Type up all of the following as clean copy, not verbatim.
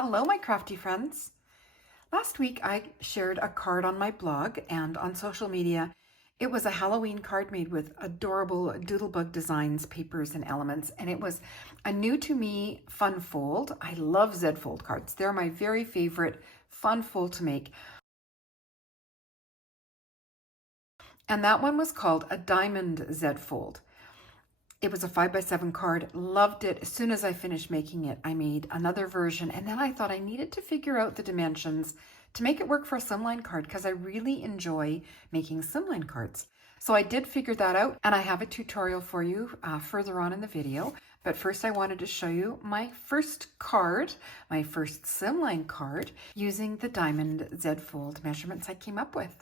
Hello, my crafty friends. Last week I shared a card on my blog and on social media. It was a Halloween card made with adorable doodlebug designs, papers, and elements, and it was a new to me fun fold. I love Z fold cards. They're my very favorite fun fold to make. And that one was called a Diamond Z fold. It was a 5x7 card, loved it. As soon as I finished making it, I made another version, and then I thought I needed to figure out the dimensions to make it work for a slimline card because I really enjoy making slimline cards. So I did figure that out, and I have a tutorial for you further on in the video. But first I wanted to show you my first card, my first slimline card, using the Diamond Z fold measurements I came up with.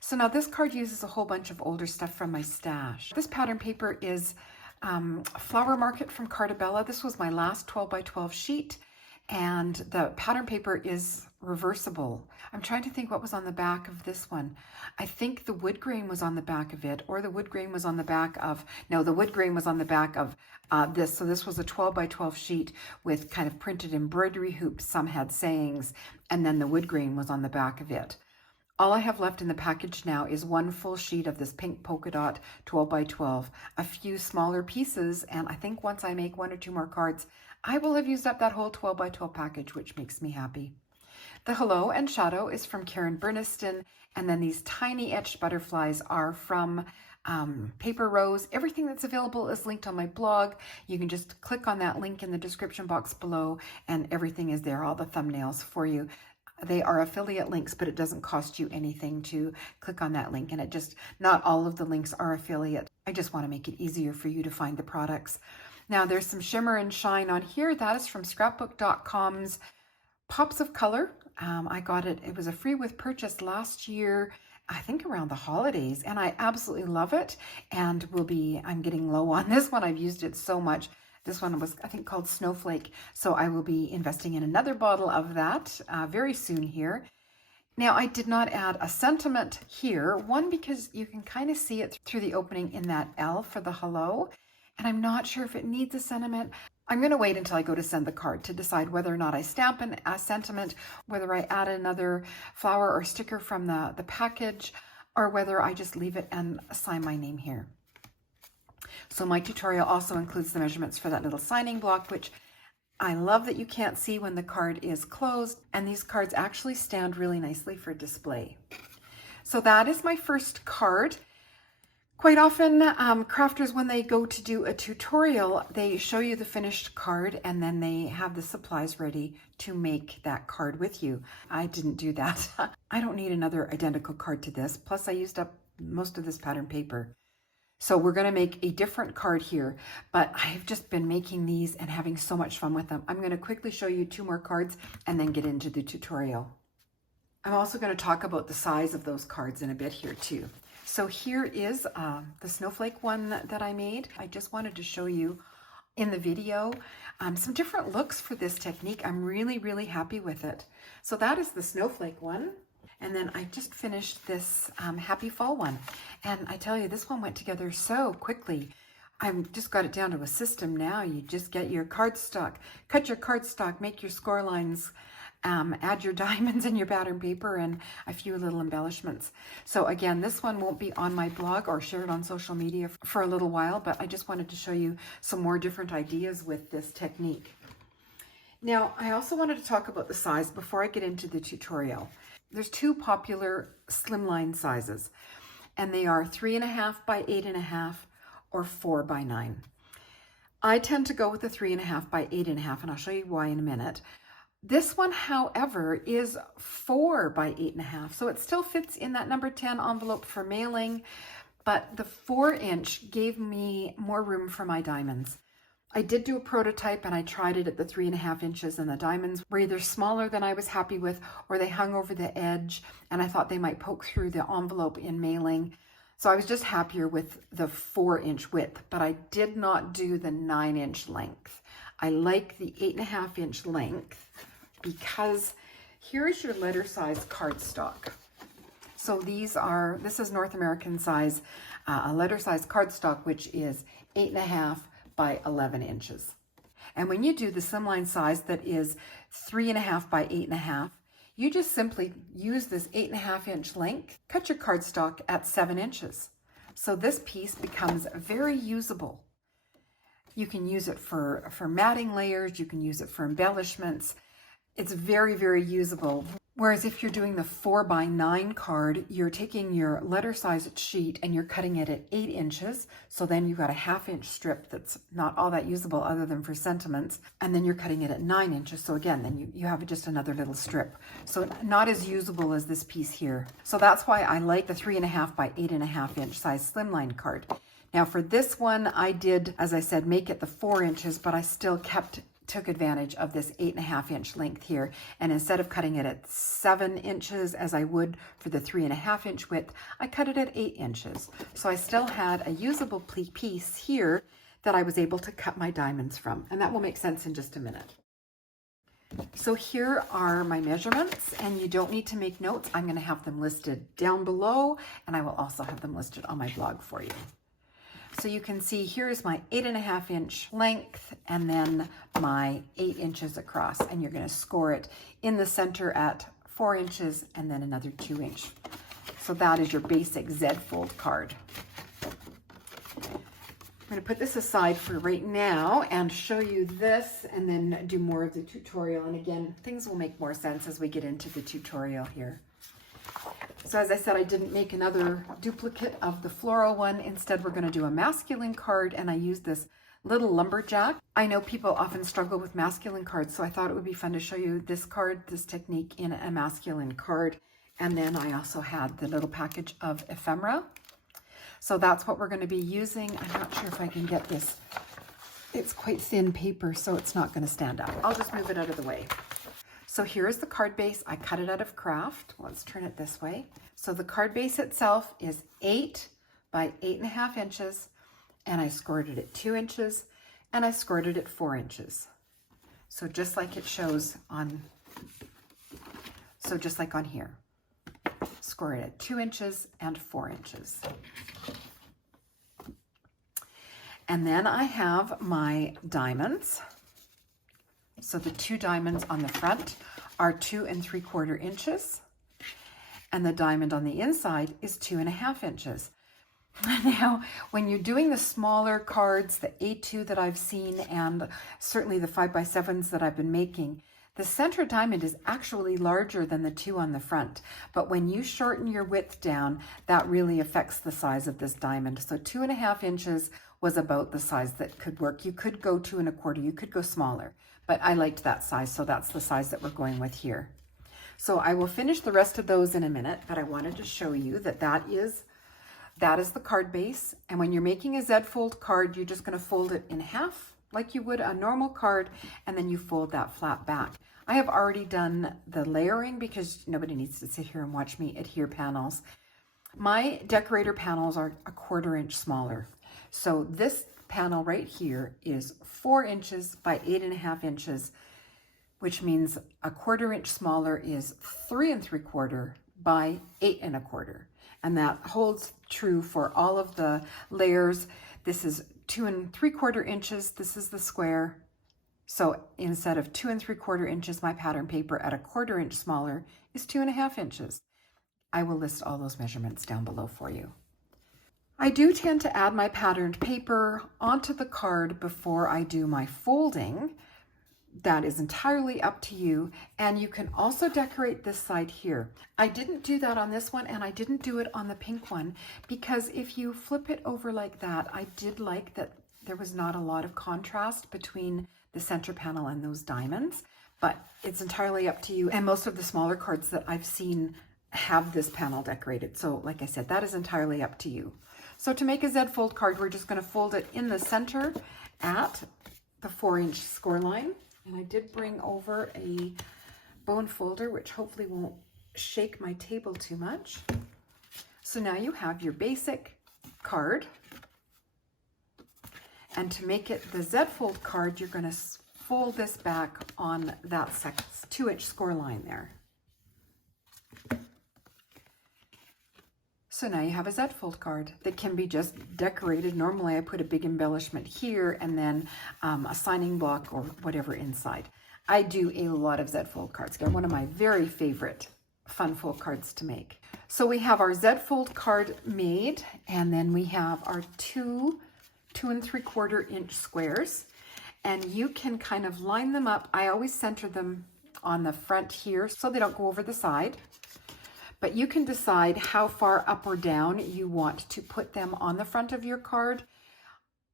So now this card uses a whole bunch of older stuff from my stash. This pattern paper is Flower Market from Cartabella. This was my last 12x12 sheet, and the pattern paper is reversible. I'm trying to think what was on the back of this one. I think the wood grain was on the back of it, or the wood grain was on the back of, no, the wood grain was on the back of this. So this was a 12x12 sheet with kind of printed embroidery hoops. Some had sayings, and then the wood grain was on the back of it. All I have left in the package now is one full sheet of this pink polka dot 12x12, a few smaller pieces, and I think once I make one or two more cards, I will have used up that whole 12x12 package, which makes me happy. The Hello and Shadow is from Karen Burniston, and then these tiny etched butterflies are from Paper Rose. Everything that's available is linked on my blog. You can just click on that link in the description box below, and everything is there, all the thumbnails for you. They are affiliate links, but it doesn't cost you anything to click on that link. And not all of the links are affiliate. I just want to make it easier for you to find the products. Now there's some shimmer and shine on here. That is from scrapbook.com's Pops of Color. I got it. It was a free with purchase last year, I think around the holidays, and I absolutely love it. And I'm getting low on this one. I've used it so much. This one was, I think, called Snowflake. So I will be investing in another bottle of that very soon here. Now, I did not add a sentiment here. One, because you can kind of see it through the opening in that L for the hello. And I'm not sure if it needs a sentiment. I'm going to wait until I go to send the card to decide whether or not I stamp a sentiment, whether I add another flower or sticker from the package, or whether I just leave it and sign my name here. So my tutorial also includes the measurements for that little signing block, which I love that you can't see when the card is closed. And these cards actually stand really nicely for display. So that is my first card. Quite often, crafters, when they go to do a tutorial, they show you the finished card and then they have the supplies ready to make that card with you. I didn't do that. I don't need another identical card to this. Plus, I used up most of this pattern paper. So we're going to make a different card here, but I've just been making these and having so much fun with them. I'm going to quickly show you two more cards and then get into the tutorial. I'm also going to talk about the size of those cards in a bit here too. So here is the snowflake one that I made. I just wanted to show you in the video some different looks for this technique. I'm really, really happy with it. So that is the snowflake one. And then I just finished this Happy Fall one. And I tell you, this one went together so quickly. I've just got it down to a system now. You just get your cardstock, cut your cardstock, make your score lines, add your diamonds and your pattern paper and a few little embellishments. So again, this one won't be on my blog or shared on social media for a little while, but I just wanted to show you some more different ideas with this technique. Now, I also wanted to talk about the size before I get into the tutorial. There's two popular slimline sizes, and they are 3.5 by 8.5 or 4 by 9. I tend to go with the 3.5 by 8.5, and I'll show you why in a minute. This one, however, is 4 by 8.5, so it still fits in that number 10 envelope for mailing, but the 4-inch gave me more room for my diamonds. I did do a prototype and I tried it at the 3.5 inches, and the diamonds were either smaller than I was happy with or they hung over the edge and I thought they might poke through the envelope in mailing. So I was just happier with the 4-inch width, but I did not do the 9-inch length. I like the 8.5-inch length because here is your letter size cardstock. So this is North American size, a letter size cardstock, which is 8.5 by 11 inches. And when you do the slimline size that is 3.5 by 8.5, you just simply use this 8.5 inch length, cut your cardstock at 7 inches. So this piece becomes very usable. You can use it for matting layers, you can use it for embellishments. It's very, very usable. Whereas if you're doing the 4 by 9 card, you're taking your letter sized sheet and you're cutting it at 8 inches. So then you've got a 1/2 inch strip that's not all that usable other than for sentiments. And then you're cutting it at 9 inches. So again, then you have just another little strip. So not as usable as this piece here. So that's why I like the 3.5 by 8.5 inch size slimline card. Now for this one, I did, as I said, make it the 4 inches, but I still took advantage of this 8.5 inch length here. And instead of cutting it at 7 inches as I would for the 3.5 inch width, I cut it at 8 inches. So I still had a usable piece here that I was able to cut my diamonds from. And that will make sense in just a minute. So here are my measurements, and you don't need to make notes. I'm going to have them listed down below, and I will also have them listed on my blog for you. So you can see here's my 8.5 inch length and then my 8 inches across, and you're going to score it in the center at 4 inches and then another 2 inch. So that is your basic Z fold card. I'm going to put this aside for right now and show you this and then do more of the tutorial. And again, things will make more sense as we get into the tutorial here. So as I said, I didn't make another duplicate of the floral one. Instead, we're going to do a masculine card, and I used this little lumberjack. I know people often struggle with masculine cards, so I thought it would be fun to show you this card, this technique in a masculine card. And then I also had the little package of ephemera. So that's what we're going to be using. I'm not sure if I can get this. It's quite thin paper, so it's not going to stand up. I'll just move it out of the way. So here's the card base. I cut it out of craft. Let's turn it this way. So the card base itself is 8 by 8.5 inches, and I scored it at 2 inches, and I scored it at 4 inches. So just like it shows on, just like on here. Score it at 2 inches and 4 inches. And then I have my diamonds. So the 2 diamonds on the front are 2 3/4 inches, and the diamond on the inside is 2.5 inches. Now, when you're doing the smaller cards, the A2 that I've seen, and certainly the 5 by 7s that I've been making, the center diamond is actually larger than the 2 on the front. But when you shorten your width down, that really affects the size of this diamond. So 2.5 inches was about the size that could work. You could go 2 1/4, you could go smaller. But I liked that size, so that's the size that we're going with here. So I will finish the rest of those in a minute, but I wanted to show you that that is the card base. And when you're making a Z fold card, you're just going to fold it in half like you would a normal card, and then you fold that flat back. I have already done the layering because nobody needs to sit here and watch me adhere panels. My decorator panels are 1/4 inch smaller. So this panel right here is 4 inches by 8.5 inches, which means 1/4 inch smaller is 3 3/4 by 8 1/4. And that holds true for all of the layers. This is 2 3/4 inches. This is the square. So instead of 2 3/4 inches, my pattern paper at 1/4 inch smaller is 2.5 inches. I will list all those measurements down below for you. I do tend to add my patterned paper onto the card before I do my folding. That is entirely up to you. And you can also decorate this side here. I didn't do that on this one, and I didn't do it on the pink one, because if you flip it over like that, I did like that there was not a lot of contrast between the center panel and those diamonds, but it's entirely up to you. And most of the smaller cards that I've seen have this panel decorated. So like I said, that is entirely up to you. So to make a Z fold card, we're just going to fold it in the center at the 4 inch score line. And I did bring over a bone folder, which hopefully won't shake my table too much. So now you have your basic card. And to make it the Z fold card, you're going to fold this back on that 2 inch score line there. So now you have a Z-fold card that can be just decorated. Normally I put a big embellishment here and then a signing block or whatever inside. I do a lot of Z-fold cards. They're one of my very favorite fun fold cards to make. So we have our Z-fold card made, and then we have our two 2 3/4 inch squares, and you can kind of line them up. I always center them on the front here so they don't go over the side. But you can decide how far up or down you want to put them on the front of your card.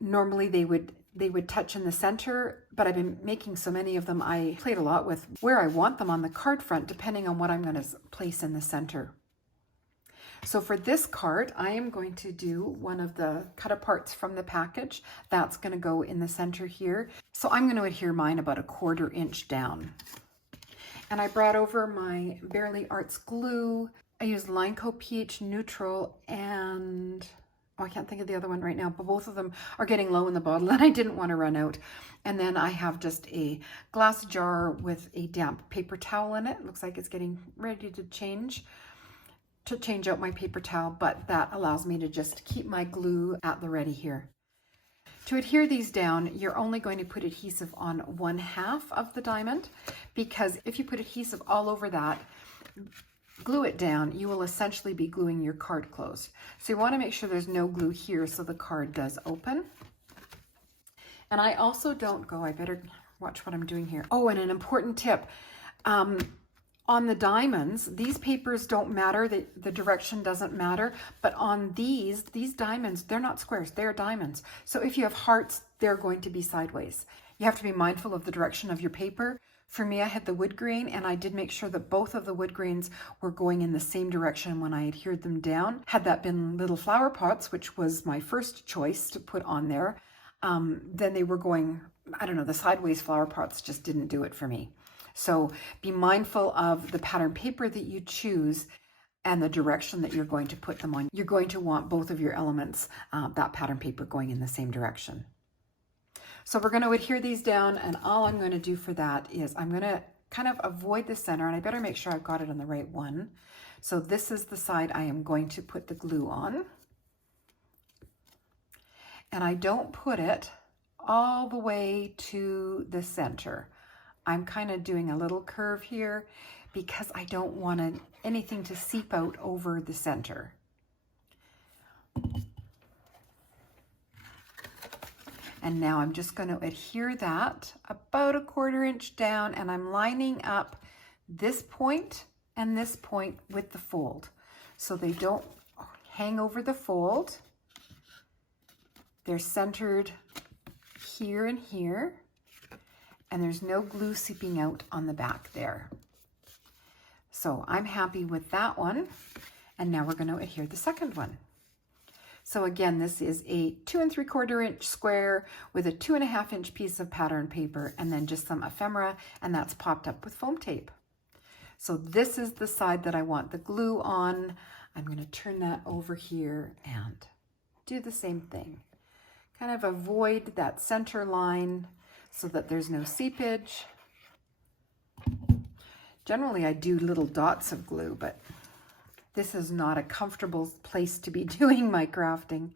Normally they would touch in the center, but I've been making so many of them, I played a lot with where I want them on the card front, depending on what I'm going to place in the center. So for this card, I am going to do one of the cut aparts from the package. That's going to go in the center here. So I'm going to adhere mine about 1/4 inch down. And I brought over my Barely Arts glue. I used Lineco pH Neutral and, oh, I can't think of the other one right now, but both of them are getting low in the bottle and I didn't want to run out. And then I have just a glass jar with a damp paper towel in it. Looks like it's getting ready to change out my paper towel, but that allows me to just keep my glue at the ready here. To adhere these down, you're only going to put adhesive on 1/2 of the diamond, because if you put adhesive all over that, glue it down, you will essentially be gluing your card closed. So you want to make sure there's no glue here so the card does open. And I also don't go, I better watch what I'm doing here. Oh, and an important tip. On the diamonds, these papers don't matter, the direction doesn't matter, but on these diamonds, they're not squares, they're diamonds. So if you have hearts, they're going to be sideways. You have to be mindful of the direction of your paper. For me, I had the wood grain, and I did make sure that both of the wood grains were going in the same direction when I adhered them down. Had that been little flower pots, which was my first choice to put on there, then they were going, I don't know, the sideways flower pots just didn't do it for me. So be mindful of the pattern paper that you choose and the direction that you're going to put them on. You're going to want both of your elements, that pattern paper, going in the same direction. So we're going to adhere these down, and all I'm going to do for that is I'm going to kind of avoid the center, and I better make sure I've got it on the right one. So this is the side I am going to put the glue on. And I don't put it all the way to the center. I'm kind of doing a little curve here because I don't want anything to seep out over the center. And now I'm just going to adhere that about 1/4 inch down, and I'm lining up this point and this point with the fold so they don't hang over the fold. They're centered here and here, and there's no glue seeping out on the back there. So I'm happy with that one. And now we're going to adhere the second one. So again, this is a 2 3/4 inch square with a 2.5 inch piece of pattern paper, and then just some ephemera, and that's popped up with foam tape. So this is the side that I want the glue on. I'm going to turn that over here and do the same thing. Kind of avoid that center line so that there's no seepage. Generally, I do little dots of glue, but this is not a comfortable place to be doing my crafting.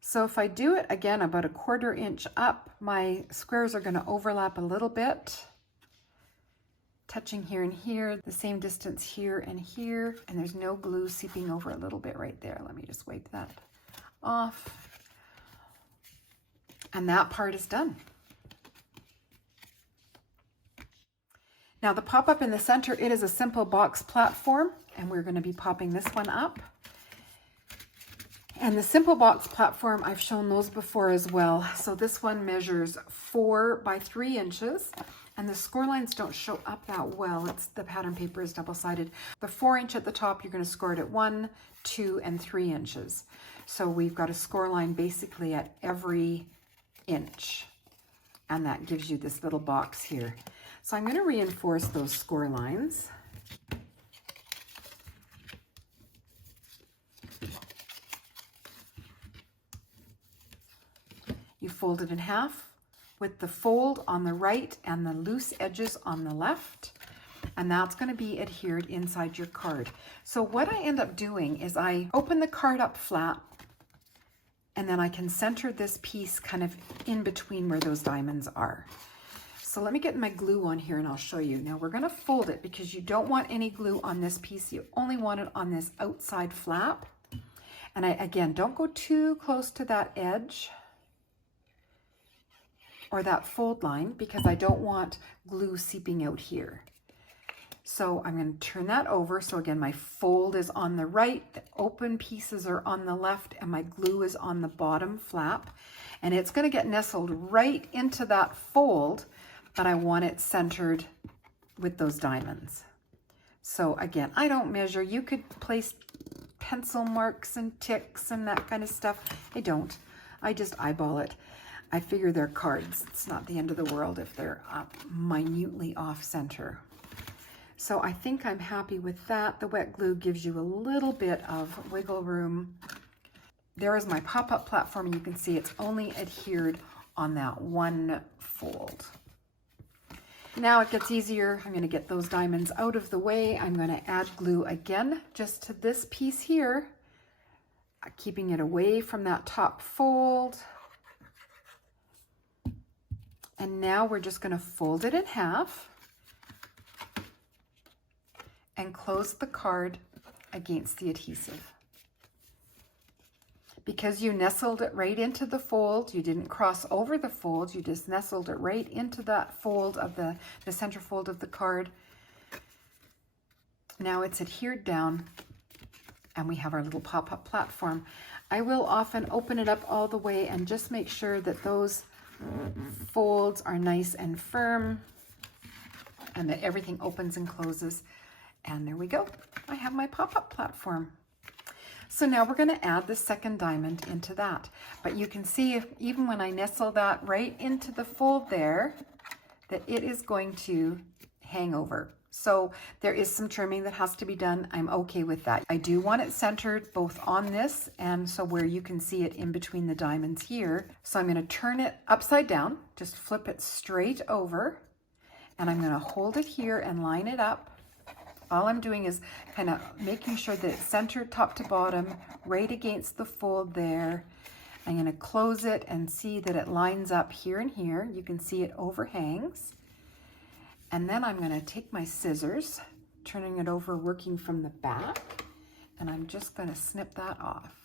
So if I do it again about 1/4 inch up, my squares are going to overlap a little bit, touching here and here, the same distance here and here, and there's no glue seeping over a little bit right there. Let me just wipe that off. And that part is done. Now the pop-up in the center, it is a simple box platform, and we're going to be popping this one up. And the simple box platform, I've shown those before as well. So this one measures 4 by 3 inches, and the score lines don't show up that well. The pattern paper is double-sided. The 4 inch at the top, you're going to score it at 1, 2, and 3 inches. So we've got a score line basically at every inch, and that gives you this little box here. So I'm going to reinforce those score lines. You fold it in half with the fold on the right and the loose edges on the left. and that's going to be adhered inside your card. So what I end up doing is I open the card up flat, and then I can center this piece kind of in between where those diamonds are. So let me get my glue on here and I'll show you. Now we're going to fold it because you don't want any glue on this piece. You only want it on this outside flap. And again, don't go too close to that edge or that fold line because I don't want glue seeping out here. So I'm going to turn that over. So again, my fold is on the right, the open pieces are on the left, and my glue is on the bottom flap. And it's going to get nestled right into that fold, but I want it centered with those diamonds. So again, I don't measure. You could place pencil marks and ticks and that kind of stuff. I don't. I just eyeball it. I figure they're cards. It's not the end of the world if they're minutely off center. So I think I'm happy with that. The wet glue gives you a little bit of wiggle room. There is my pop-up platform, and you can see it's only adhered on that one fold. Now it gets easier. I'm going to get those diamonds out of the way. I'm going to add glue again just to this piece here, keeping it away from that top fold. And now we're just going to fold it in half and close the card against the adhesive. Because you nestled it right into the fold, you didn't cross over the fold, you just nestled it right into that fold of the center fold of the card. Now it's adhered down and we have our little pop-up platform. I will often open it up all the way and just make sure that those folds are nice and firm and that everything opens and closes. And there we go. I have my pop-up platform. So now we're going to add the second diamond into that. But you can see even when I nestle that right into the fold there, that it is going to hang over. So there is some trimming that has to be done. I'm okay with that. I do want it centered both on this and so where you can see it in between the diamonds here. So I'm going to turn it upside down, just flip it straight over, and I'm going to hold it here and line it up. All I'm doing is kind of making sure that it's centered top to bottom, right against the fold there. I'm going to close it and see that it lines up here and here. You can see it overhangs. And then I'm going to take my scissors, turning it over, working from the back, and I'm just going to snip that off.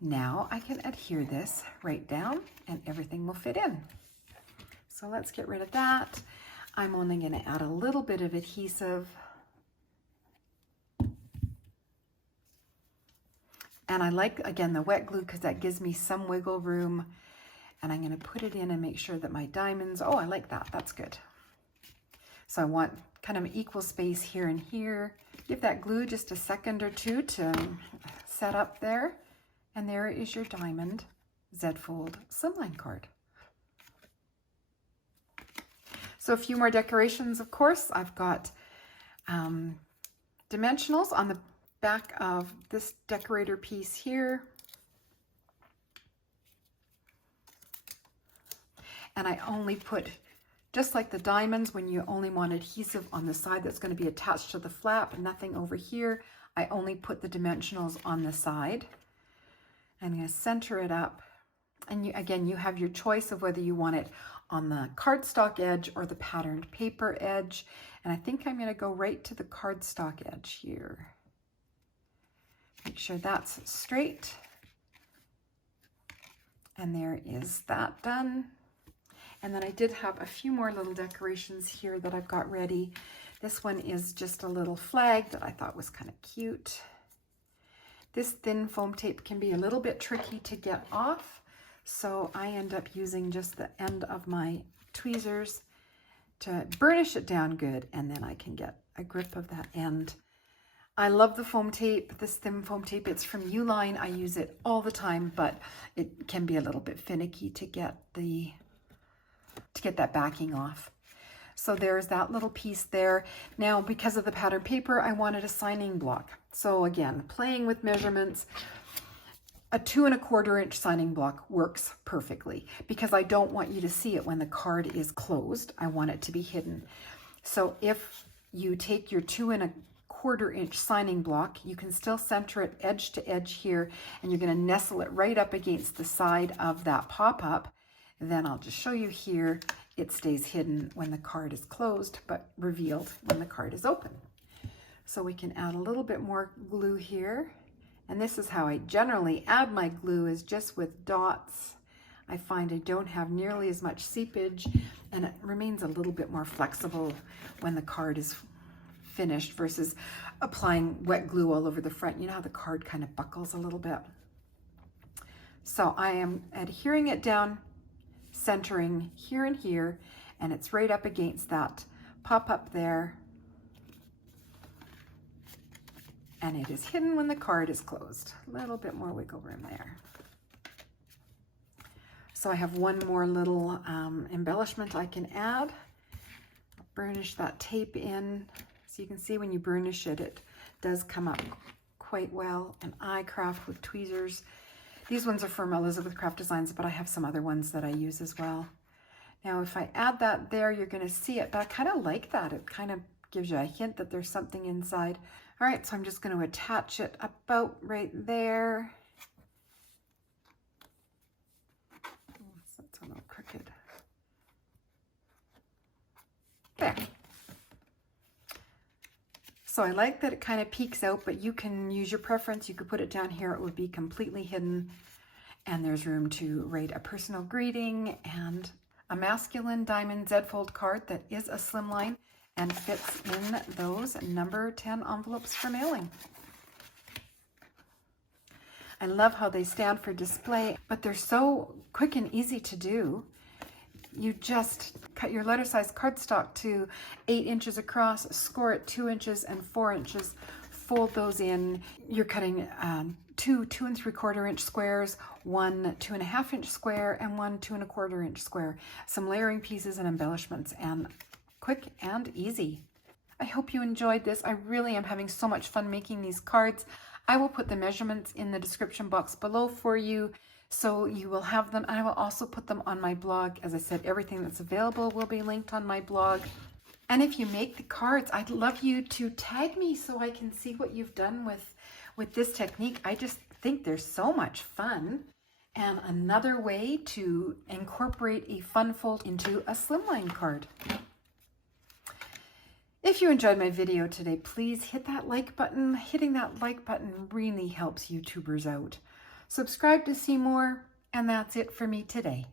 Now I can adhere this right down and everything will fit in. So let's get rid of that. I'm only going to add a little bit of adhesive. And I like, again, the wet glue because that gives me some wiggle room. And I'm going to put it in and make sure that my diamonds, oh, I like that. That's good. So I want kind of equal space here and here. Give that glue just a second or two to set up there. And there is your diamond Z-fold slimline card. So a few more decorations, of course. I've got dimensionals on the back of this decorator piece here. And I only put, just like the diamonds, when you only want adhesive on the side that's going to be attached to the flap, nothing over here, I only put the dimensionals on the side. I'm going to center it up. And again, you have your choice of whether you want it on the cardstock edge or the patterned paper edge. And I think I'm going to go right to the cardstock edge here. Make sure that's straight. And there is that done. And then I did have a few more little decorations here that I've got ready. This one is just a little flag that I thought was kind of cute. This thin foam tape can be a little bit tricky to get off, so I end up using just the end of my tweezers to burnish it down good, and then I can get a grip of that end. I love the foam tape, this thin foam tape. It's from Uline. I use it all the time, but it can be a little bit finicky to get that backing off. So there's that little piece there. Now, because of the pattern paper, I wanted a signing block. So again, playing with measurements. A 2¼ inch signing block works perfectly because I don't want you to see it when the card is closed. I want it to be hidden. So if you take your 2¼ inch signing block, you can still center it edge to edge here, and you're going to nestle it right up against the side of that pop-up. Then I'll just show you here. It stays hidden when the card is closed, but revealed when the card is open. So we can add a little bit more glue here. And this is how I generally add my glue, is just with dots. I find I don't have nearly as much seepage, and it remains a little bit more flexible when the card is finished versus applying wet glue all over the front. You know how the card kind of buckles a little bit. So I am adhering it down, centering here and here, and it's right up against that pop-up there. And it is hidden when the card is closed. A little bit more wiggle room there. So I have one more little embellishment I can add. Burnish that tape in. So you can see when you burnish it, it does come up quite well. And I craft with tweezers. These ones are from Elizabeth Craft Designs, but I have some other ones that I use as well. Now if I add that there, you're going to see it, but I kind of like that. It kind of gives you a hint that there's something inside. All right, so I'm just going to attach it about right there. That's a little crooked. There. So I like that it kind of peeks out, but you can use your preference. You could put it down here. It would be completely hidden. And there's room to write a personal greeting and a masculine diamond Z-fold card that is a slimline and fits in those number 10 envelopes for mailing. I love how they stand for display, but they're so quick and easy to do. You just cut your letter size cardstock to 8 inches across, score it 2 inches and 4 inches, fold those in. You're cutting two 2¾ inch squares, one 2½ inch square, and one 2¼ inch square. Some layering pieces and embellishments, and quick and easy. I hope you enjoyed this. I really am having so much fun making these cards. I will put the measurements in the description box below for you, so you will have them. I will also put them on my blog. As I said, everything that's available will be linked on my blog. And if you make the cards, I'd love you to tag me so I can see what you've done with this technique. I just think they're so much fun, and another way to incorporate a fun fold into a slimline card. If you enjoyed my video today, please hit that like button. Hitting that like button really helps YouTubers out. Subscribe to see more, and that's it for me today.